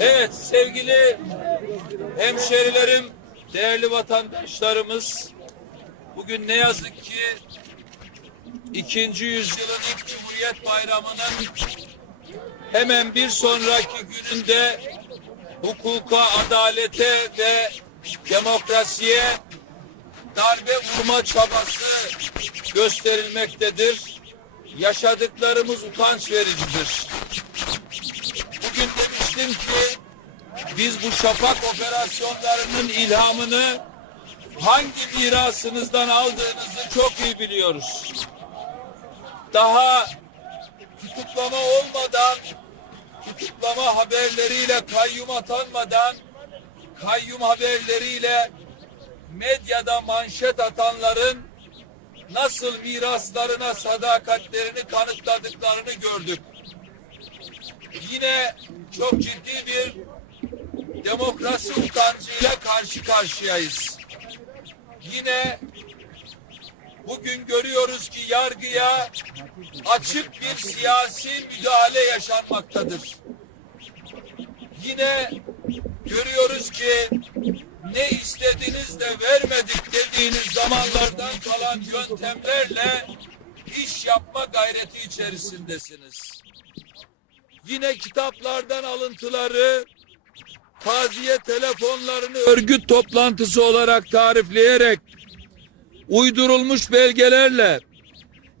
Evet sevgili hemşerilerim, değerli vatandaşlarımız, bugün ne yazık ki ikinci yüzyılın ilk Cumhuriyet Bayramı'nın hemen bir sonraki gününde hukuka, adalete ve demokrasiye darbe vurma çabası gösterilmektedir. Yaşadıklarımız utanç vericidir. Bugün demiştim ki biz bu şafak operasyonlarının ilhamını hangi mirasınızdan aldığınızı çok iyi biliyoruz. Daha tutuklama olmadan, tutuklama haberleriyle kayyum atanmadan, kayyum haberleriyle medyada manşet atanların nasıl miraslarına sadakatlerini kanıtladıklarını gördük. Yine çok ciddi bir demokrasi utancıyla karşı karşıyayız. Yine bugün görüyoruz ki yargıya açık bir siyasi müdahale yaşanmaktadır. Yine görüyoruz ki ne istediniz de vermedik dediğiniz zamanlardan kalan yöntemlerle iş yapma gayreti içerisindesiniz. Yine kitaplardan alıntıları taziye telefonlarını örgüt toplantısı olarak tarifleyerek uydurulmuş belgelerle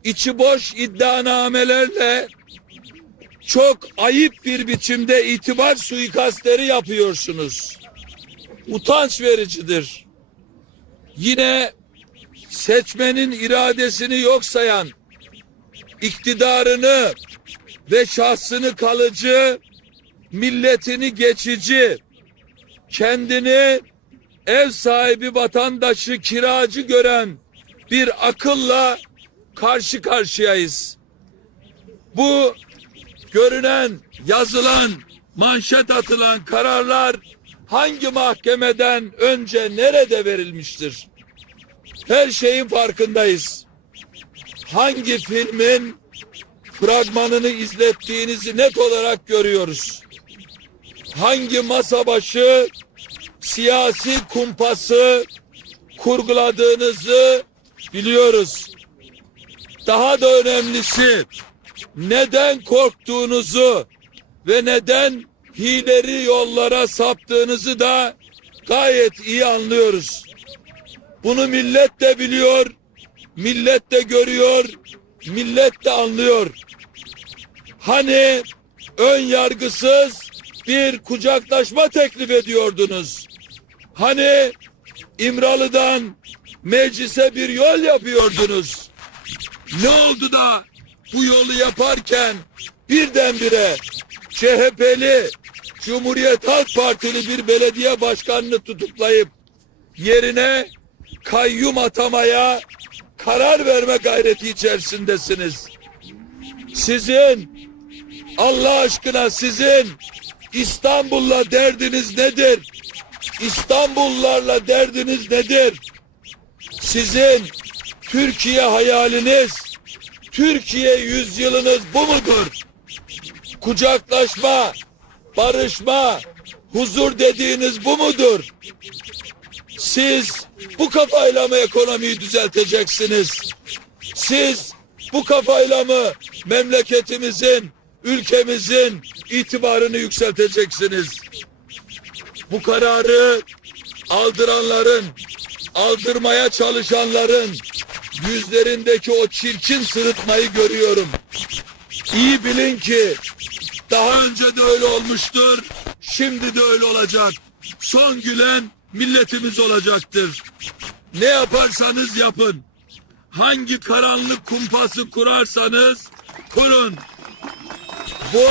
içi boş iddianamelerle çok ayıp bir biçimde itibar suikastleri yapıyorsunuz. Utanç vericidir. Yine seçmenin iradesini yok sayan, iktidarını ve şahsını kalıcı, milletini geçici, kendini ev sahibi vatandaşı kiracı gören bir akılla karşı karşıyayız. Bu görünen, yazılan, manşet atılan kararlar hangi mahkemeden önce nerede verilmiştir? Her şeyin farkındayız. Hangi filmin fragmanını izlettiğinizi net olarak görüyoruz. Hangi masa başı siyasi kumpası kurguladığınızı biliyoruz. Daha da önemlisi neden korktuğunuzu ve neden hileri yollara saptığınızı da gayet iyi anlıyoruz. Bunu millet de biliyor, millet de görüyor, millet de anlıyor. Hani ön yargısız bir kucaklaşma teklif ediyordunuz. Hani İmralı'dan meclise bir yol yapıyordunuz. Ne oldu da bu yolu yaparken birdenbire CHP'li Cumhuriyet Halk Partili bir belediye başkanını tutuklayıp yerine kayyum atamaya karar verme gayreti içerisindesiniz. Sizin Allah aşkına sizin İstanbul'la derdiniz nedir? İstanbullularla derdiniz nedir? Sizin Türkiye hayaliniz, Türkiye yüzyılınız bu mudur? Kucaklaşma, barışma, huzur dediğiniz bu mudur? Siz bu kafayla mı ekonomiyi düzelteceksiniz? Siz bu kafayla mı memleketimizin, ülkemizin itibarını yükselteceksiniz? Bu kararı aldıranların, aldırmaya çalışanların yüzlerindeki o çirkin sırıtmayı görüyorum. İyi bilin ki daha önce de öyle olmuştur, şimdi de öyle olacak. Son gülen milletimiz olacaktır. Ne yaparsanız yapın. Hangi karanlık kumpası kurarsanız kurun. Bu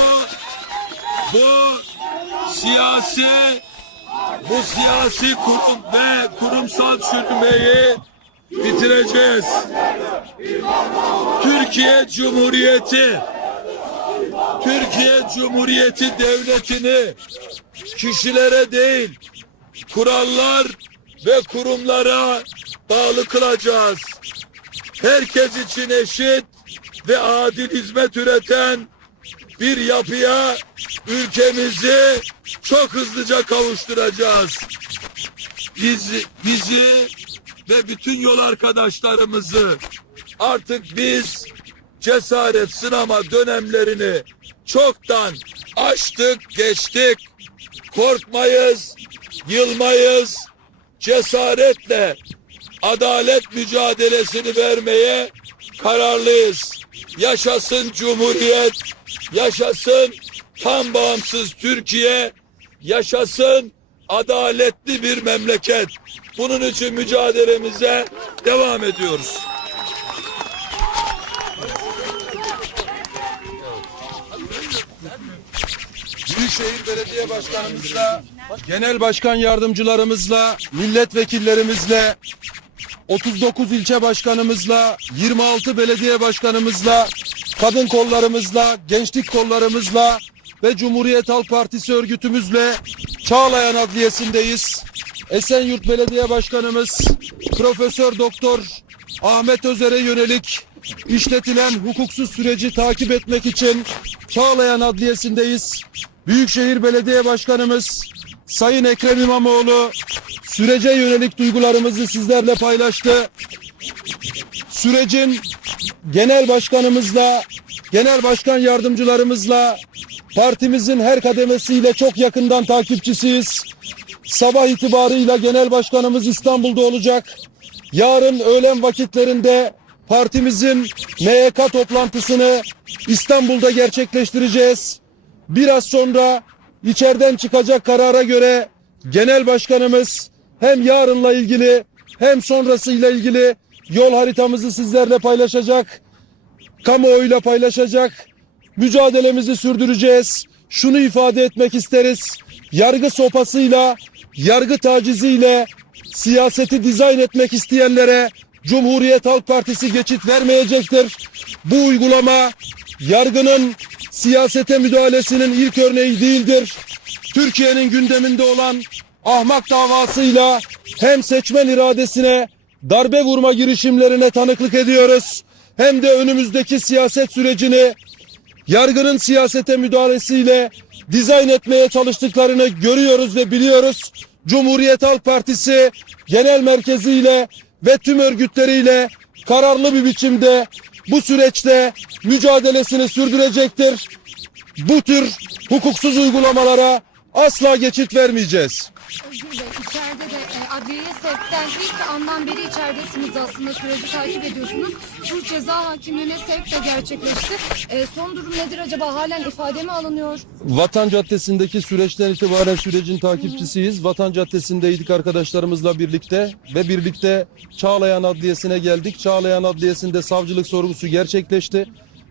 bu siyasi bu siyasi kurum ve kurumsal çürümeyi bitireceğiz. Türkiye Cumhuriyeti Türkiye Cumhuriyeti devletini kişilere değil kurallar ve kurumlara bağlı kılacağız. Herkes için eşit ve adil hizmet üreten bir yapıya ülkemizi çok hızlıca kavuşturacağız. Bizi, bizi ve bütün yol arkadaşlarımızı artık biz cesaret sınama dönemlerini çoktan aştık, geçtik. Korkmayız, yılmayız. Cesaretle adalet mücadelesini vermeye kararlıyız. Yaşasın Cumhuriyet, yaşasın tam bağımsız Türkiye, yaşasın adaletli bir memleket. Bunun için mücadelemize devam ediyoruz. Büyükşehir Belediye Başkanımızla, genel başkan yardımcılarımızla, milletvekillerimizle, 39 ilçe başkanımızla, 26 belediye başkanımızla, kadın kollarımızla, gençlik kollarımızla ve Cumhuriyet Halk Partisi örgütümüzle Çağlayan Adliyesi'ndeyiz. Esenyurt Belediye Başkanımız Profesör Doktor Ahmet Özer'e yönelik işletilen hukuksuz süreci takip etmek için Çağlayan Adliyesi'ndeyiz. Büyükşehir Belediye Başkanımız Sayın Ekrem İmamoğlu sürece yönelik duygularımızı sizlerle paylaştı. Sürecin genel başkanımızla, genel başkan yardımcılarımızla, partimizin her kademesiyle çok yakından takipçisiyiz. Sabah itibarıyla genel başkanımız İstanbul'da olacak. Yarın öğlen vakitlerinde partimizin MYK toplantısını İstanbul'da gerçekleştireceğiz. Biraz sonra içeriden çıkacak karara göre genel başkanımız hem yarınla ilgili hem sonrasıyla ilgili yol haritamızı sizlerle paylaşacak. Kamuoyuyla paylaşacak. Mücadelemizi sürdüreceğiz. Şunu ifade etmek isteriz. Yargı sopasıyla, yargı taciziyle siyaseti dizayn etmek isteyenlere Cumhuriyet Halk Partisi geçit vermeyecektir. Bu uygulama yargının siyasete müdahalesinin ilk örneği değildir. Türkiye'nin gündeminde olan ahmak davasıyla hem seçmen iradesine darbe vurma girişimlerine tanıklık ediyoruz. Hem de önümüzdeki siyaset sürecini yargının siyasete müdahalesiyle dizayn etmeye çalıştıklarını görüyoruz ve biliyoruz. Cumhuriyet Halk Partisi genel merkeziyle ve tüm örgütleriyle kararlı bir biçimde bu süreçte mücadelesini sürdürecektir. Bu tür hukuksuz uygulamalara asla geçit vermeyeceğiz. Özgür Bey, içeride de e, adliyeye sevkten ilk andan beri içeridesiniz aslında süreci takip ediyorsunuz. Suç ceza hakimliğine sevk de gerçekleşti. E, son durum nedir acaba? Halen ifade mi alınıyor? Vatan Caddesi'ndeki süreçten itibaren sürecin takipçisiyiz. Vatan Caddesi'ndeydik arkadaşlarımızla birlikte ve birlikte Çağlayan Adliyesi'ne geldik. Çağlayan Adliyesi'nde savcılık sorgusu gerçekleşti.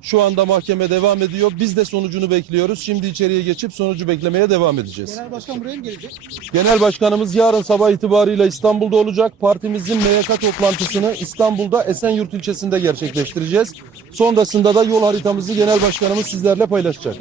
Şu anda mahkeme devam ediyor. Biz de sonucunu bekliyoruz. Şimdi içeriye geçip sonucu beklemeye devam edeceğiz. Genel Başkan buraya mı gelecek? Genel Başkanımız yarın sabah itibariyle İstanbul'da olacak. Partimizin MYK toplantısını İstanbul'da Esenyurt ilçesinde gerçekleştireceğiz. Sonrasında da yol haritamızı Genel Başkanımız sizlerle paylaşacak.